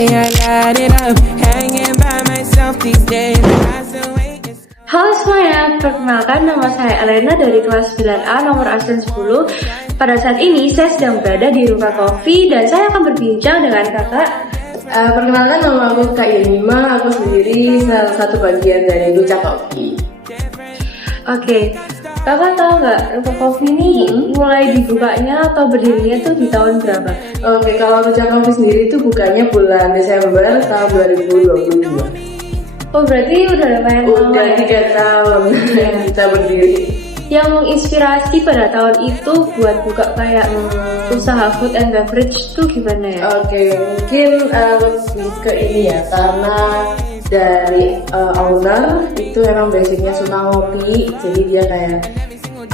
way I light it up, hanging by myself these days. Halo semuanya, perkenalkan nama saya Elena dari kelas 9A nomor absen 10. Pada saat ini saya sedang berada di Ruka Coffee dan saya akan berbincang dengan kakak. Perkenalkan nama aku Kak Yenima, aku sendiri salah satu bagian dari Ruka Coffee. Oke, kakak tahu nggak Ruka Coffee ini mulai dibukanya atau berdirinya tuh di tahun berapa? Oke, kalau Ruka Coffee sendiri itu bukanya bulan Desember tahun 2022. Oh berarti udah lumayan lama Udah ya? 3 tahun kita berdiri. Yang menginspirasi pada tahun itu buat buka kayak usaha food and beverage tuh gimana ya? Oke, mungkin lebih ke ini ya, karena dari owner itu emang basicnya suka ngopi, jadi dia kayak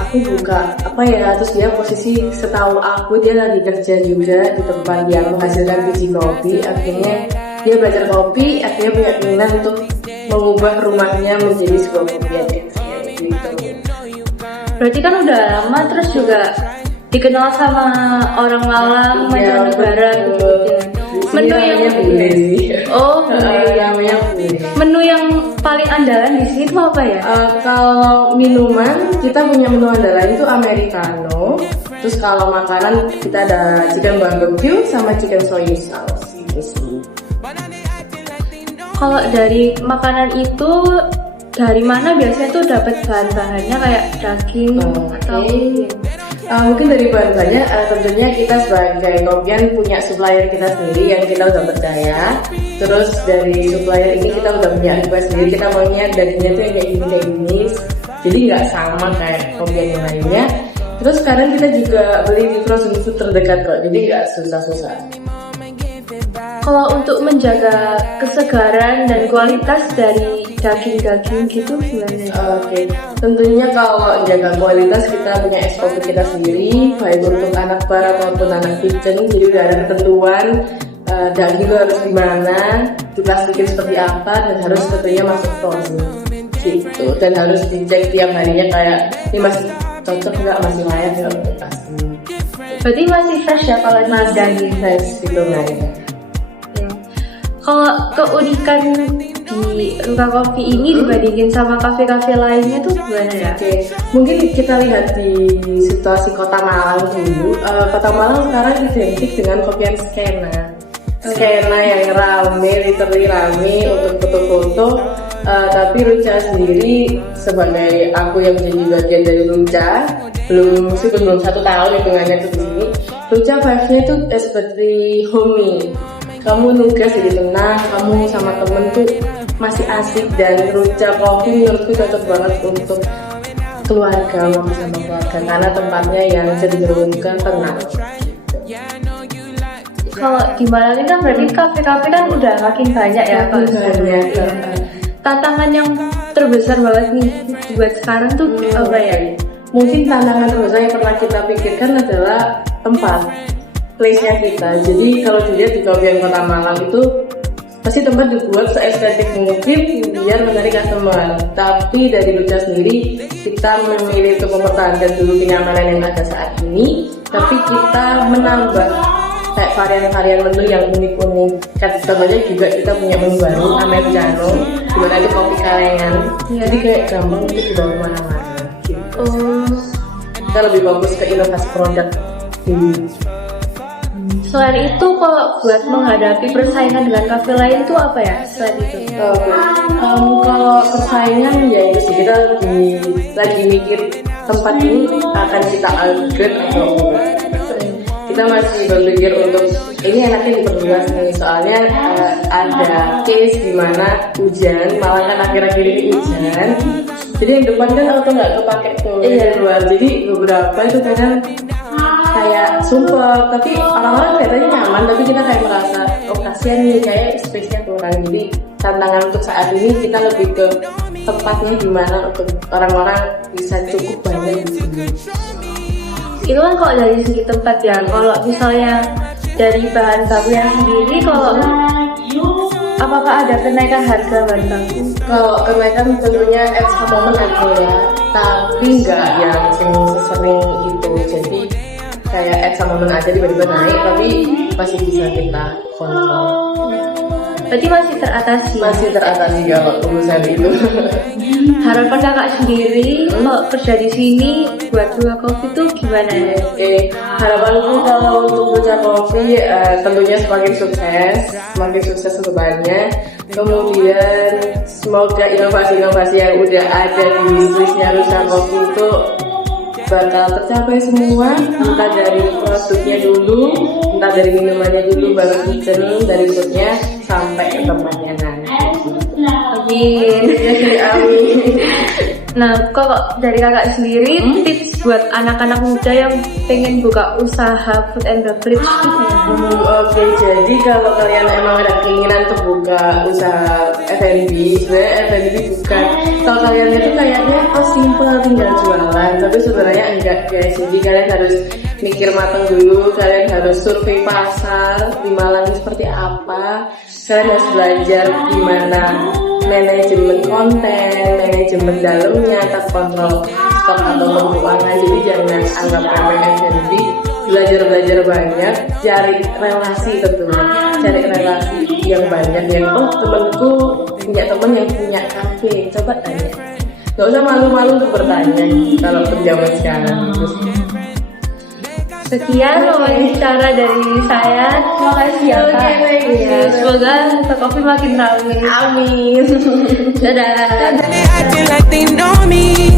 aku buka apa ya, terus dia posisi setahu aku dia lagi kerja juga di tempat yang menghasilkan biji kopi, akhirnya dia belajar kopi, akhirnya punya keinginan untuk mengubah rumahnya menjadi sebuah kopi yang kecil gitu. Berarti kan udah lama, terus juga dikenal sama orang Malang, mancanegara gitu ya. Menu yang bule sih. Oh, namanya bule. Menu yang paling andalan di sini tuh apa ya? Kalau minuman kita punya menu andalan itu americano. Terus kalau makanan kita ada chicken barbecue sama chicken soy sauce gitu sih. Kalau dari makanan itu dari mana biasanya tuh dapat bahan-bahannya kayak daging atau mungkin dari bahan-bahannya tentunya kita sebagai kopian punya supplier kita sendiri yang kita udah percaya. Terus dari supplier ini kita udah punya request sendiri, kita maunya dagingnya tuh yang kayak gini, jadi nggak sama kayak kopian yang lainnya. Terus sekarang kita juga beli di frozen food terdekat kok, jadi nggak susah-susah. kalau untuk menjaga kesegaran dan kualitas dari daging-daging gitu gimana? Oke, tentunya kalau jaga kualitas kita punya SOP kita sendiri, baik untuk anak bar maupun anak kitchen. Jadi udah ada ketentuan daging itu harus gimana, diplastikin seperti apa, dan harus tentunya masuk frozen gitu. Dan harus dicek tiap harinya kayak ini masih cocok nggak, masih layak nggak untuk customer. Berarti masih fresh ya kalau Masih daging? fresh gitu nggak ya? Kalau keunikan di Ruka Coffee ini dibandingin sama kafe-kafe lainnya tuh gimana ya? Oke, mungkin kita lihat di situasi Kota Malang dulu. Kota Malang sekarang identik dengan kopian skena. Skena yang rame, literally rame untuk foto-foto. Tapi Ruca sendiri sebagai aku yang menjadi bagian dari Ruca, belum 1 tahun hitungannya tuh di sini. Ruca vibes-nya itu seperti homey. Kamu nugas di tengah, kamu sama temen tuh masih asik, dan Ruca Coffee menurutku cocok banget untuk keluarga, mau sama keluarga, karena tempatnya yang cenderung ke tenang. Kalau di Malang ini kan berarti kafe-kafe kan udah makin banyak ya kalau Banyak. tantangan yang terbesar banget nih buat sekarang tuh apa ya? Mungkin tantangan terbesar yang pernah kita pikirkan adalah tempat, place-nya kita. Jadi kalau dilihat di kopian Kota Malang itu pasti tempat dibuat seestetik mungkin biar menarik customer. Tapi dari Ruca sendiri kita memilih untuk mempertahankan dulu kenyamanan yang ada saat ini, tapi kita menambah kayak varian-varian menu yang unik-unik. Contohnya juga kita punya menu baru americano, juga ada kopi kalengan. Jadi kayak gampang untuk dibawa kemana-mana gitu. Kita lebih fokus ke inovasi produk ini. Selain itu kalau buat menghadapi persaingan dengan kafe lain tuh apa ya selain itu? Kalau persaingan ya itu sih, kita lagi mikir tempat ini akan kita upgrade atau enggak. Kita masih berpikir untuk ini enaknya diperluas nih, soalnya ada case dimana hujan, malah kan akhir-akhir ini hujan. Jadi yang depan kan auto nggak kepake tuh di luar. Jadi beberapa itu kadang kayak sumpah, tapi orang-orang kelihatannya nyaman, tapi kita kayak merasa oh kasihan nih, kayak space-nya kurang. Jadi tantangan untuk saat ini kita lebih ke tempatnya gimana untuk orang-orang bisa cukup banyak di sini. Itu kan kalau dari segi tempat ya. Kalau misalnya dari bahan bakunya sendiri, kalau apakah ada kenaikan harga bahan baku? Kalau kenaikan tentunya at some moment aja ya, tapi nggak yang sering itu. Jadi kayak at some moment aja tiba-tiba naik, tapi masih bisa kita kontrol. Berarti masih teratasi. Masih teratasi kalau urusan itu. Harapan kakak sendiri kalau kerja di sini buat Ruka Coffee itu gimana ya? Harapanku kalau untuk Ruka Coffee tentunya semakin sukses ke depannya. Kemudian semoga inovasi-inovasi yang udah ada di bisnisnya Ruka Coffee itu bakal tercapai semua, entah dari produknya dulu, entah dari minumannya dulu, baru kitchen, dari foodnya sampai ke tempatnya nanti. Amin. Amin. Nah, kok dari kakak sendiri tips buat anak-anak muda yang pengen buka usaha food and beverage itu gimana? Oke, jadi kalau kalian emang ada keinginan untuk buka usaha F&B, sebenarnya F&B bukan, kalau kalian itu kayaknya simple tinggal jualan, tapi sebenarnya enggak guys. Jadi kalian harus mikir matang dulu, kalian harus survei pasar di Malang seperti apa, kalian harus belajar gimana manajemen konten, manajemen dalamnya, kontrol stok atau keuangan. Jadi jangan anggap remeh F&B, belajar banyak, cari relasi tentunya, cari relasi yang banyak. Yang temenku punya temen yang punya kafe, coba tanya, nggak usah malu-malu untuk bertanya kalau zaman sekarang. Sekian wawancara dari saya. Terima kasih ya Kak. Ya, semoga Ruka Coffee makin ramai. Amin. Dadah. They acting like they know me.